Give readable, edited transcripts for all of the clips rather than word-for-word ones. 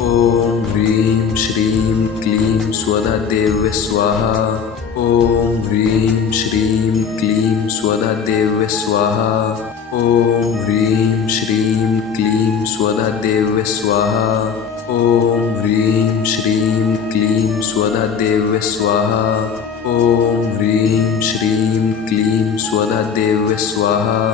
ॐ ह्रीं श्रीं क्लीं स्वधा देव्ये स्वाहा। ॐ ह्रीं श्रीं क्लीं स्वधा देव्ये स्वाहा। ॐ ह्रीं श्रीं क्लीं स्वधा देव्ये स्वाहा। ॐ ह्रीं श्रीं क्लीं स्वधा देव्ये स्वाहा। ॐ ह्रीं श्रीं क्लीं स्वधा देव्ये स्वाहा।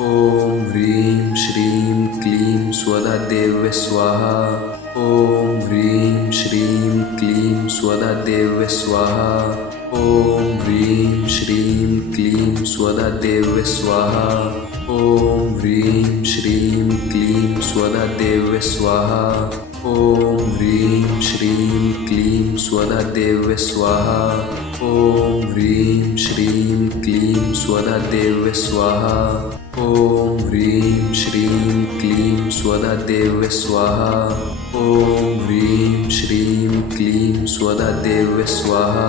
ॐ ह्रीं श्रीं क्लीं स्वधा देव्ये स्वाहा। ॐ ह्रीं श्रीं क्लीं स्वधा देव्ये स्वाहा। ॐ ह्रीं श्रीं क्लीं स्वधा देव्ये स्वाहा। ॐ ह्रीं श्रीं क्लीं स्वधा देव्ये स्वाहा। ॐ ह्रीं श्रीं क्लीं स्वधा देव्ये स्वाहा। ॐ ह्रीं श्रीं क्लीं स्वधा देव्ये स्वाहा। ॐ ह्रीं श्रीं क्लीं स्वधा देव्ये स्वाहा।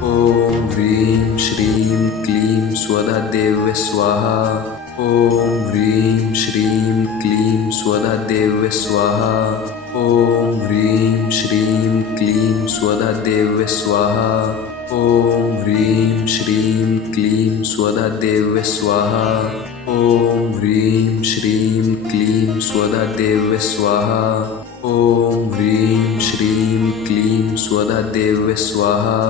ॐ ह्रीं श्रीं क्लीं स्वधा देव्ये स्वाहा। ॐ ह्रीं श्रीं क्लीं स्वधा देव्ये स्वाहा। ॐ ह्रीं श्रीं क्लीं स्वधा देव्ये स्वाहा। ॐ ह्रीं श्रीं क्लीं स्वधा देव्ये स्वाहा। ॐ ह्रीं श्रीं क्लीं स्वधा देव्ये स्वाहा। ॐ ह्रीं श्रीं क्लीं स्वधा देव्ये स्वाहा।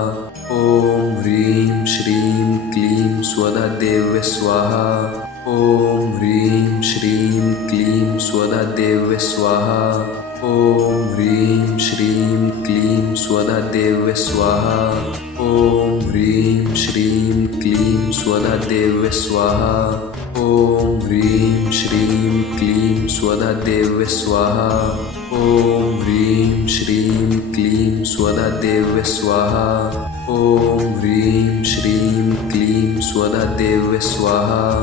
ॐ ह्रीं श्रीं क्लीं स्वधा देव्ये स्वाहा। ॐ ह्रीं श्रीं क्लीं स्वधा देव्ये स्वाहा। ॐ ह्रीं श्रीं क्लीं स्वधा देव्ये स्वाहा। ॐ ह्रीं श्रीं क्लीं स्वधा देव्ये स्वाहा। ॐ ह्रीं श्रीं क्लीं स्वधा देव्ये स्वाहा। ॐ ह्रीं श्रीं क्लीं स्वधा देव्ये स्वाहा। ॐ ह्रीं श्रीं क्लीं स्वधा देव्ये स्वाहा।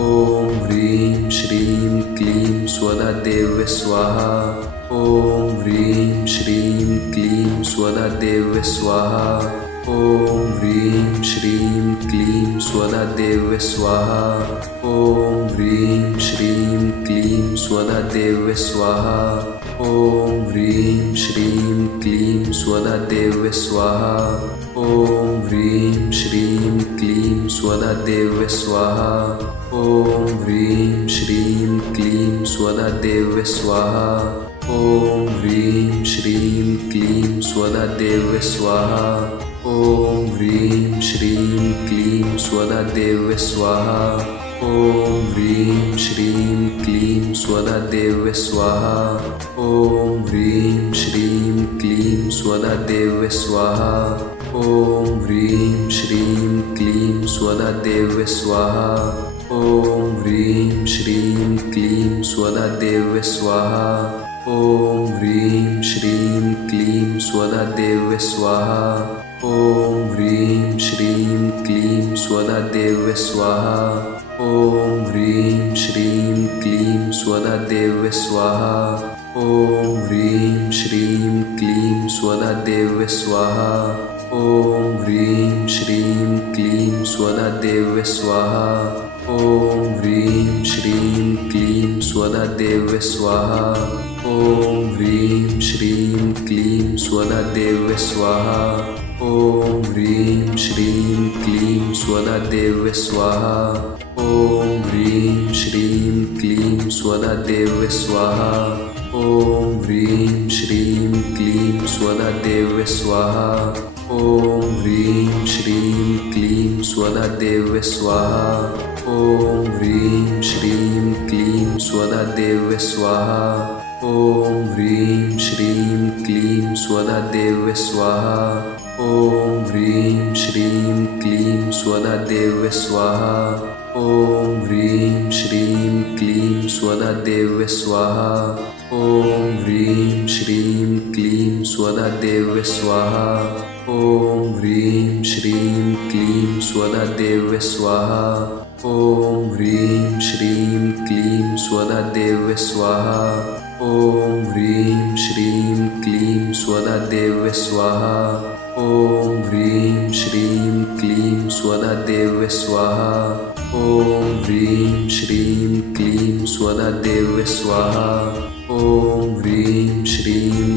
ॐ ह्रीं श्रीं क्लीं स्वधा देव्ये स्वाहा। ॐ ह्रीं श्रीं क्लीं स्वधा देव्ये स्वाहा। ॐ ह्रीं श्रीं क्लीं स्वधा देव्ये स्वाहा। ॐ ह्रीं श्रीं क्लीं स्वधा देव्ये स्वाहा। ॐ ह्रीं श्रीं क्लीं स्वधा देव्ये स्वाहा। ॐ ह्रीं श्रीं क्लीं स्वधा देव्ये स्वाहा। ॐ ह्रीं श्रीं क्लीं स्वधा देव्ये स्वाहा। ॐ ह्रीं श्रीं क्लीं स्वधा देव्ये स्वाहा। ॐ ह्रीं श्रीं क्लीं स्वधा देव्ये स्वाहा। ॐ ह्रीं श्रीं क्लीं स्वधा देव्ये स्वाहा। ॐ ह्रीं श्रीं क्लीं स्वधा देव्ये स्वाहा। ॐ ह्रीं श्रीं क्लीं स्वधा देव्ये स्वाहा। ॐ ह्रीं श्रीं क्लीं स्वधा देव्ये स्वाहा। ॐ ह्रीं श्रीं क्लीं स्वधा देव्ये स्वाहा। ॐ ह्रीं श्रीं क्लीं स्वधा देव्ये स्वाहा। ॐ ह्रीं श्रीं क्लीं स्वधा देव्ये स्वाहा। ॐ ह्रीं श्रीं क्लीं स्वधा देव्ये स्वाहा। ॐ ह्रीं श्रीं क्लीं स्वधा देव्ये स्वाहा। ॐ ह्रीं श्रीं क्लीं स्वधा देव्ये स्वाहा। ॐ ह्रीं श्रीं क्लीं स्वधा देव्ये स्वाहा। ॐ ह्रीं श्रीं क्लीं स्वधा देव्ये स्वाहा। ॐ ह्रीं श्रीं क्लीं स्वधा देव्ये स्वाहा। ॐ ह्रीं श्रीं क्लीं स्वधा देव्ये स्वाहा। ॐ ह्रीं श्रीं क्लीं स्वधा देव्ये स्वाहा। ॐ ह्रीं श्रीं क्लीं स्वधा देव्ये स्वाहा। ॐ ह्रीं श्रीं क्लीं स्वधा देव्ये स्वाहा। ॐ ह्रीं श्रीं क्लीं स्वधा देव्ये स्वाहा। ॐ ह्रीं श्रीं क्लीं स्वधा देव्ये स्वाहा। ॐ ह्रीं श्रीं क्लीं स्वधा देव्ये स्वाहा। ॐ ह्रीं श्रीं क्लीं स्वधा देव्ये स्वाहा। ॐ ह्रीं श्रीं क्लीं स्वधा देव्ये स्वाहा। ॐ ह्रीं श्रीं क्लीं स्वधा देव्ये स्वाहा। ॐ ह्रीं श्रीं क्लीं स्वधा देव्ये स्वाहा। ॐ ह्रीं श्रीं क्लीं स्वधा देव्ये स्वाहा। ॐ ह्रीं श्रीं क्लीं स्वधा देव्ये स्वाहा। ॐ ह्रीं श्रीं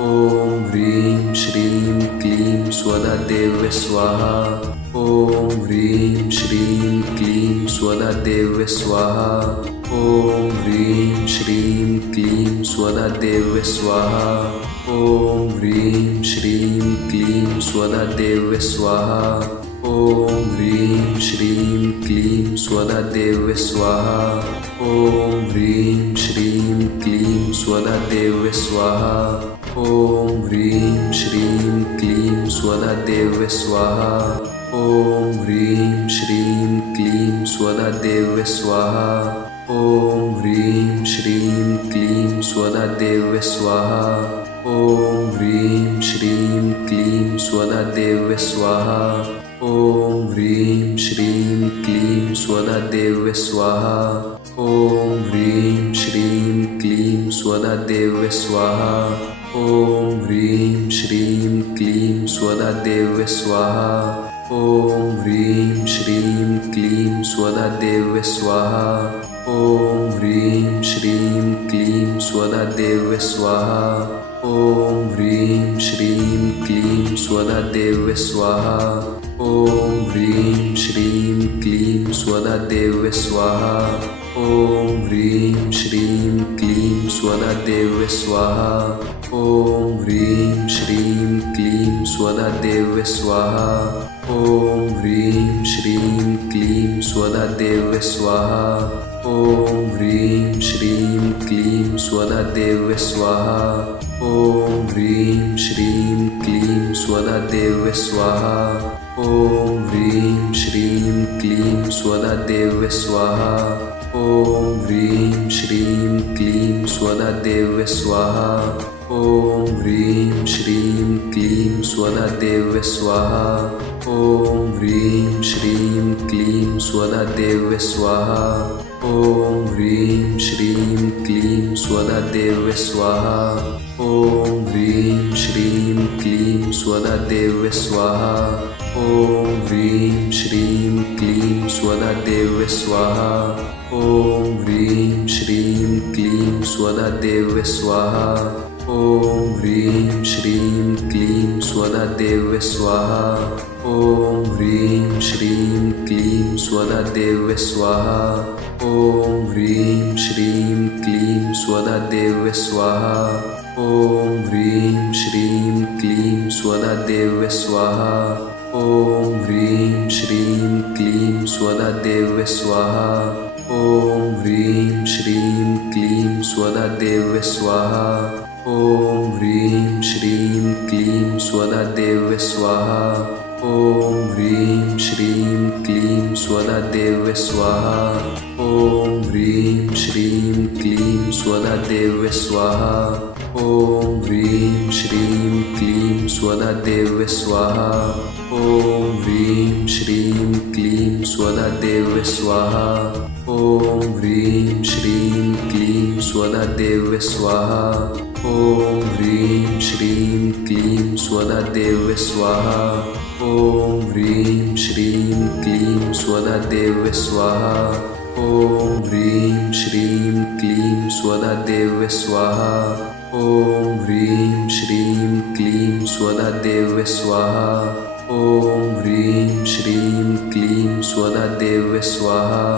ॐ ह्रीं श्रीं क्लीं स्वधा देव्ये स्वाहा। ॐ ह्रीं श्रीं क्लीं स्वधा देव्ये स्वाहा। ॐ ह्रीं श्रीं क्लीं स्वधा देव्ये स्वाहा। ॐ ह्रीं श्रीं क्लीं स्वधा देव्ये स्वाहा। ॐ ह्रीं श्रीं क्लीं स्वधा देव्ये स्वाहा। ॐ ह्रीं श्रीं क्लीं स्वधा देव्ये स्वाहा। ॐ ह्रीं श्रीं क्लीं स्वधा देव्ये स्वाहा। ॐ ह्रीं श्रीं क्लीं स्वधा देव्ये स्वाहा। ॐ ह्रीं श्रीं क्लीं स्वधा देव्ये स्वाहा। ॐ ह्रीं श्रीं क्लीं स्वधा देव्ये स्वाहा। ॐ ह्रीं श्रीं क्लीं स्वधा देव्ये स्वाहा। ॐ ह्रीं श्रीं क्लीं स्वधा देव्ये स्वाहा। ॐ ह्रीं श्रीं क्लीं स्वधा देव्ये स्वाहा। ॐ ह्रीं श्रीं क्लीं स्वधा देव्ये स्वाहा। ॐ ह्रीं श्रीं क्लीं स्वधा देव्ये स्वाहा। ॐ ह्रीं श्रीं क्लीं स्वधा देव्ये स्वाहा। ॐ ह्रीं श्रीं क्लीं स्वधा देव्ये स्वाहा। ॐ ह्रीं श्रीं क्लीं स्वधा देव्ये स्वाहा। ॐ ह्रीं श्रीं क्लीं स्वधा देव्ये स्वाहा। ॐ ह्रीं श्रीं क्लीं स्वधा देव्ये स्वाहा। ॐ ह्रीं श्रीं क्लीं स्वधा देव्ये स्वाहा। ॐ ह्रीं श्रीं क्लीं स्वधा देव्ये स्वाहा। ॐ ह्रीं श्रीं क्लीं स्वधा देव्ये स्वाहा। ॐ ह्रीं श्रीं क्लीं स्वधा देव्ये स्वाहा। ॐ ह्रीं श्रीं क्लीं स्वधा देव्ये स्वाहा। ॐ ह्रीं श्रीं क्लीं स्वधा देव्ये स्वाहा। ॐ ह्रीं श्रीं क्लीं स्वधा देव्ये स्वाहा। ॐ ह्रीं श्रीं क्लीं स्वधा देव्ये स्वाहा। ॐ ह्रीं श्रीं क्लीं स्वधा देव्ये स्वाहा। ॐ ह्रीं श्रीं क्लीं स्वधा देव्ये स्वाहा। ॐ ह्रीं श्रीं क्लीं स्वधा देव्ये स्वाहा। ॐ ह्रीं श्रीं क्लीं स्वधा देव्ये स्वाहा। ॐ ह्रीं श्रीं क्लीं स्वधा देव्ये स्वाहा। ॐ ह्रीं श्रीं क्लीं स्वधा देव्ये स्वाहा। ॐ ह्रीं श्रीं क्लीं स्वधा देव्ये स्वाहा। ॐ ह्रीं श्रीं क्लीं स्वधा देव्ये स्वाहा। ॐ ह्रीं श्रीं क्लीं स्वधा देव्ये स्वाहा। ॐ ह्रीं श्रीं क्लीं स्वधा देव्ये स्वाहा। ॐ ह्रीं श्रीं क्लीं स्वधा देव्ये स्वाहा। ॐ ह्रीं श्रीं क्लीं स्वधा देव्ये स्वाहा। ॐ ह्रीं श्रीं क्लीं स्वधा देव्ये स्वाहा। ॐ ह्रीं श्रीं क्लीं स्वधा देव्ये स्वाहा। ॐ ह्रीं श्रीं क्लीं स्वधा देव्ये स्वाहा। ॐ ह्रीं श्रीं क्लीं स्वधा देव्ये स्वाहा। ॐ ह्रीं श्रीं क्लीं स्वधा देव्ये स्वाहा। ॐ ह्रीं श्रीं क्लीं स्वधा देव्ये स्वाहा। ॐ ह्रीं श्रीं क्लीं स्वधा देव्ये स्वाहा।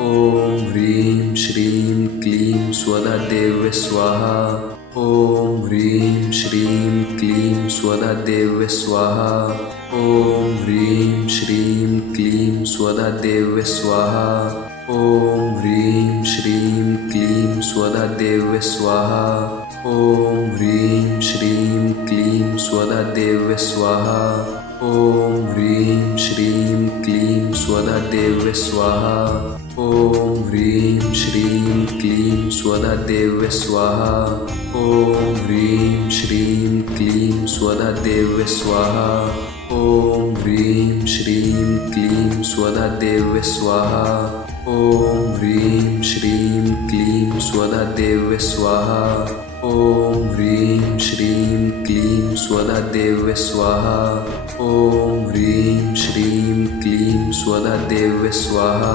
ॐ ह्रीं श्रीं क्लीं स्वधा देव्ये स्वाहा। ॐ ह्रीं श्रीं क्लीं स्वधा देव्ये स्वाहा। ॐ ह्रीं श्रीं क्लीं स्वधा देव्ये स्वाहा। ॐ ह्रीं श्रीं क्लीं स्वधा देव्ये स्वाहा। ॐ ह्रीं श्रीं क्लीं स्वधा देव्ये स्वाहा। ॐ ह्रीं श्रीं क्लीं स्वधा देव्ये स्वाहा। ॐ ह्रीं श्रीं क्लीं स्वधा देव्ये स्वाहा। ॐ ह्रीं श्रीं क्लीं स्वधा देव्ये स्वाहा। ॐ ह्रीं श्रीं क्लीं स्वधा देव्ये स्वाहा। ॐ ह्रीं श्रीं क्लीं स्वधा देव्ये स्वाहा। ॐ ह्रीं श्रीं क्लीं स्वधा देव्ये स्वाहा। ॐ ह्रीं श्रीं क्लीं स्वधा देव्ये स्वाहा।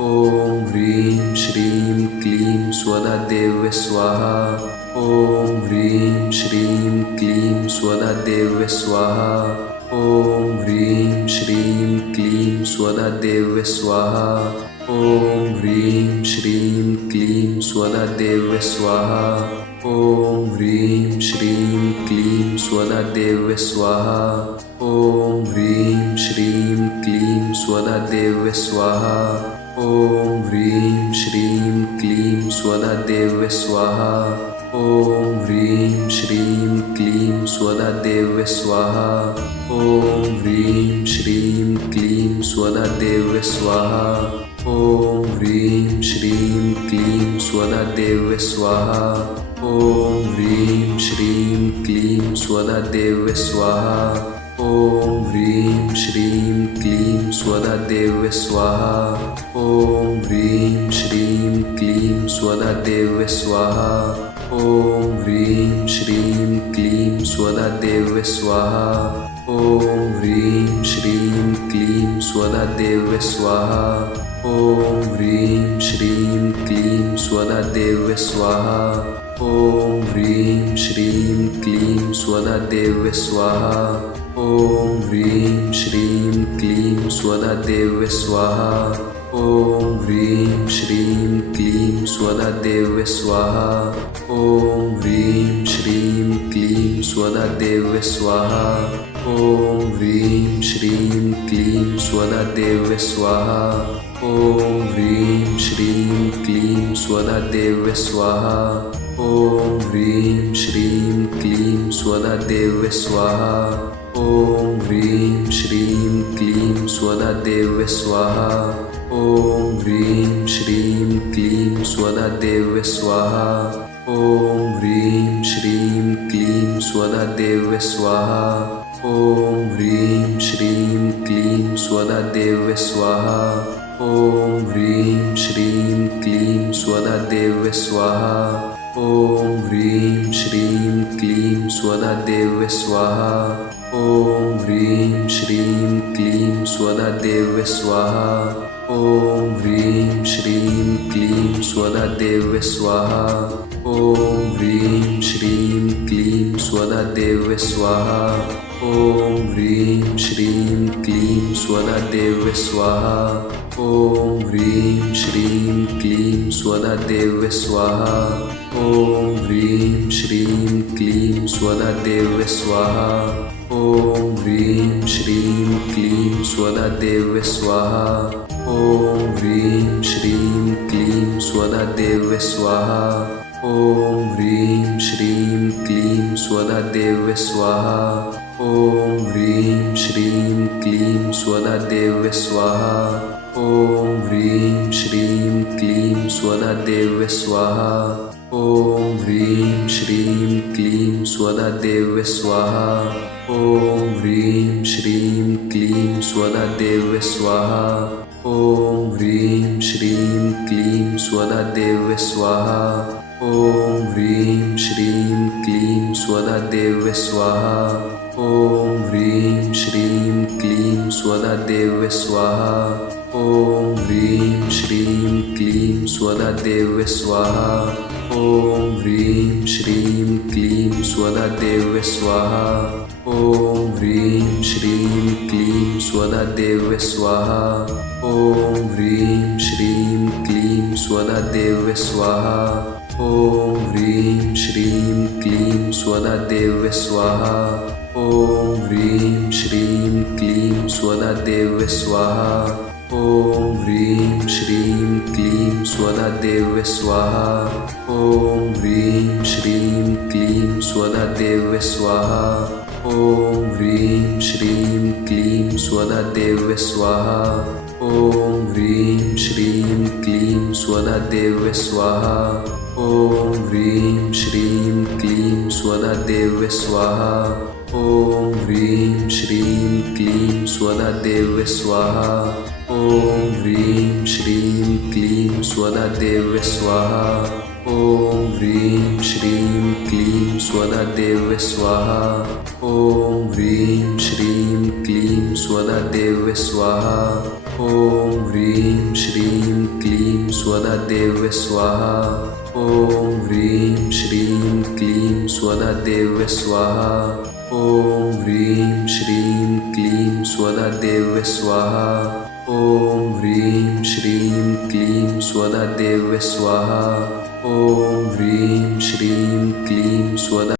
ॐ ह्रीं श्रीं क्लीं स्वधा देव्ये स्वाहा। ॐ ह्रीं श्रीं क्लीं स्वधा देव्ये स्वाहा। ॐ ह्रीं श्रीं क्लीं स्वधा देव्ये स्वाहा। ॐ ह्रीं श्रीं क्लीं स्वधा देव्ये स्वाहा। ॐ ह्रीं श्रीं क्लीं स्वधा देव्ये स्वाहा। ॐ ह्रीं श्रीं क्लीं स्वधा देव्ये स्वाहा। ॐ ह्रीं श्रीं क्लीं स्वधा देव्ये स्वाहा। ॐ ह्रीं श्रीं क्लीं स्वधा देव्ये स्वाहा। ॐ ह्रीं श्रीं क्लीं स्वधा देव्ये स्वाहा। ॐ ह्रीं श्रीं क्लीं स्वधा देव्ये स्वाहा। ॐ ह्रीं श्रीं क्लीं स्वधा देव्ये स्वाहा। ॐ ह्रीं श्रीं क्लीं स्वधा देव्ये स्वाहा। ॐ ह्रीं श्रीं क्लीं स्वधा देव्ये स्वाहा। ॐ ह्रीं श्रीं क्लीं स्वधा देव्ये स्वाहा। ॐ ह्रीं श्रीं क्लीं स्वधा देव्ये स्वाहा। ॐ ह्रीं श्रीं क्लीं स्वधा देव्ये स्वाहा। ॐ ह्रीं श्रीं क्लीं स्वधा देव्ये स्वाहा। ॐ ह्रीं श्रीं क्लीं स्वधा देव्ये स्वाहा। ॐ ह्रीं श्रीं क्लीं स्वधा देव्ये स्वाहा। ॐ ह्रीं श्रीं क्लीं स्वधा देव्ये स्वाहा। ॐ ह्रीं श्रीं क्लीं स्वधा देव्ये स्वाहा। ॐ ह्रीं श्रीं क्लीं स्वधा देव्ये स्वाहा। ॐ ह्रीं श्रीं क्लीं स्वधा देव्ये स्वाहा। ॐ ह्रीं श्रीं क्लीं स्वधा देव्ये स्वाहा। ॐ ह्रीं श्रीं क्लीं स्वधा देव्ये स्वाहा। ॐ ह्रीं श्रीं क्लीं स्वधा देव्ये स्वाहा। ॐ ह्रीं श्रीं क्लीं स्वधा देव्ये स्वाहा। ॐ ह्रीं श्रीं क्लीं स्वधा देव्ये स्वाहा। ॐ ह्रीं श्रीं क्लीं स्वधा देव्ये स्वाहा। ॐ ह्रीं श्रीं क्लीं स्वधा देव्ये स्वाहा। ॐ ह्रीं श्रीं क्लीं स्वधा देव्ये स्वाहा। ॐ ह्रीं श्रीं क्लीं स्वधा देव्ये स्वाहा। ॐ ह्रीं श्रीं क्लीं स्वधा देव्ये स्वाहा। ॐ ह्रीं श्रीं क्लीं स्वधा देव्ये स्वाहा। ॐ ह्रीं श्रीं क्लीं स्वधा देव्ये स्वाहा। ॐ ह्रीं श्रीं क्लीं स्वधा देव्ये स्वाहा। ॐ ह्रीं श्रीं क्लीं स्वधा देव्ये स्वाहा। ॐ ह्रीं श्रीं क्लीं स्वधा देव्ये स्वाहा। ॐ ह्रीं श्रीं क्लीं स्वधा देव्ये स्वाहा। ॐ ह्रीं श्रीं क्लीं स्वधा देव्ये स्वाहा। ॐ ह्रीं श्रीं क्लीं स्वधा देव्ये स्वाहा। ॐ ह्रीं श्रीं क्लीं स्वधा देव्ये स्वाहा। ॐ ह्रीं श्रीं क्लीं स्वधा देव्ये स्वाहा। ॐ ह्रीं श्रीं क्लीं स्वधा देव्ये स्वाहा। ॐ ह्रीं श्रीं क्लीं स्वधा देव्ये स्वाहा। ॐ ह्रीं श्रीं क्लीं स्वधा देव्ये स्वाहा। ॐ ह्रीं श्रीं क्लीं स्वधा देव्ये स्वाहा। ॐ ह्रीं श्रीं क्लीं स्वधा देव्ये स्वाहा। ॐ ह्रीं श्रीं क्लीं स्वधा देव्ये स्वाहा। ॐ ह्रीं श्रीं क्लीं स्वधा देव्ये स्वाहा। ॐ ह्रीं श्रीं क्लीं स्वधा देव्ये स्वाहा। ॐ ह्रीं श्रीं क्लीं स्वधा देव्ये स्वाहा। ॐ ह्रीं श्रीं क्लीं स्वधा देव्ये स्वाहा। ॐ ह्रीं श्रीं क्लीं स्वधा देव्ये स्वाहा। ॐ ह्रीं श्रीं क्लीं स्वधा देव्ये स्वाहा। ॐ ह्रीं श्रीं क्लीं स्वधा देव्ये स्वाहा। ॐ ह्रीं श्रीं क्लीं स्वधा देव्ये स्वाहा। ॐ ह्रीं श्रीं क्लीं स्वधा देव्ये स्वाहा। ॐ ह्रीं श्रीं क्लीं स्वधा देव्ये स्वाहा। ॐ ह्रीं श्रीं क्लीं स्वधा देव्ये स्वाहा। ॐ ह्रीं श्रीं क्लीं स्वधा देव्ये स्वाहा। ॐ ह्रीं श्रीं क्लीं स्वधा देव्ये स्वाहा। ॐ ह्रीं श्रीं क्लीं स्वधा देव्ये स्वाहा। ॐ ह्रीं श्रीं क्लीं स्वधा देव्ये स्वाहा। ॐ ह्रीं श्रीं क्लीं स्वधा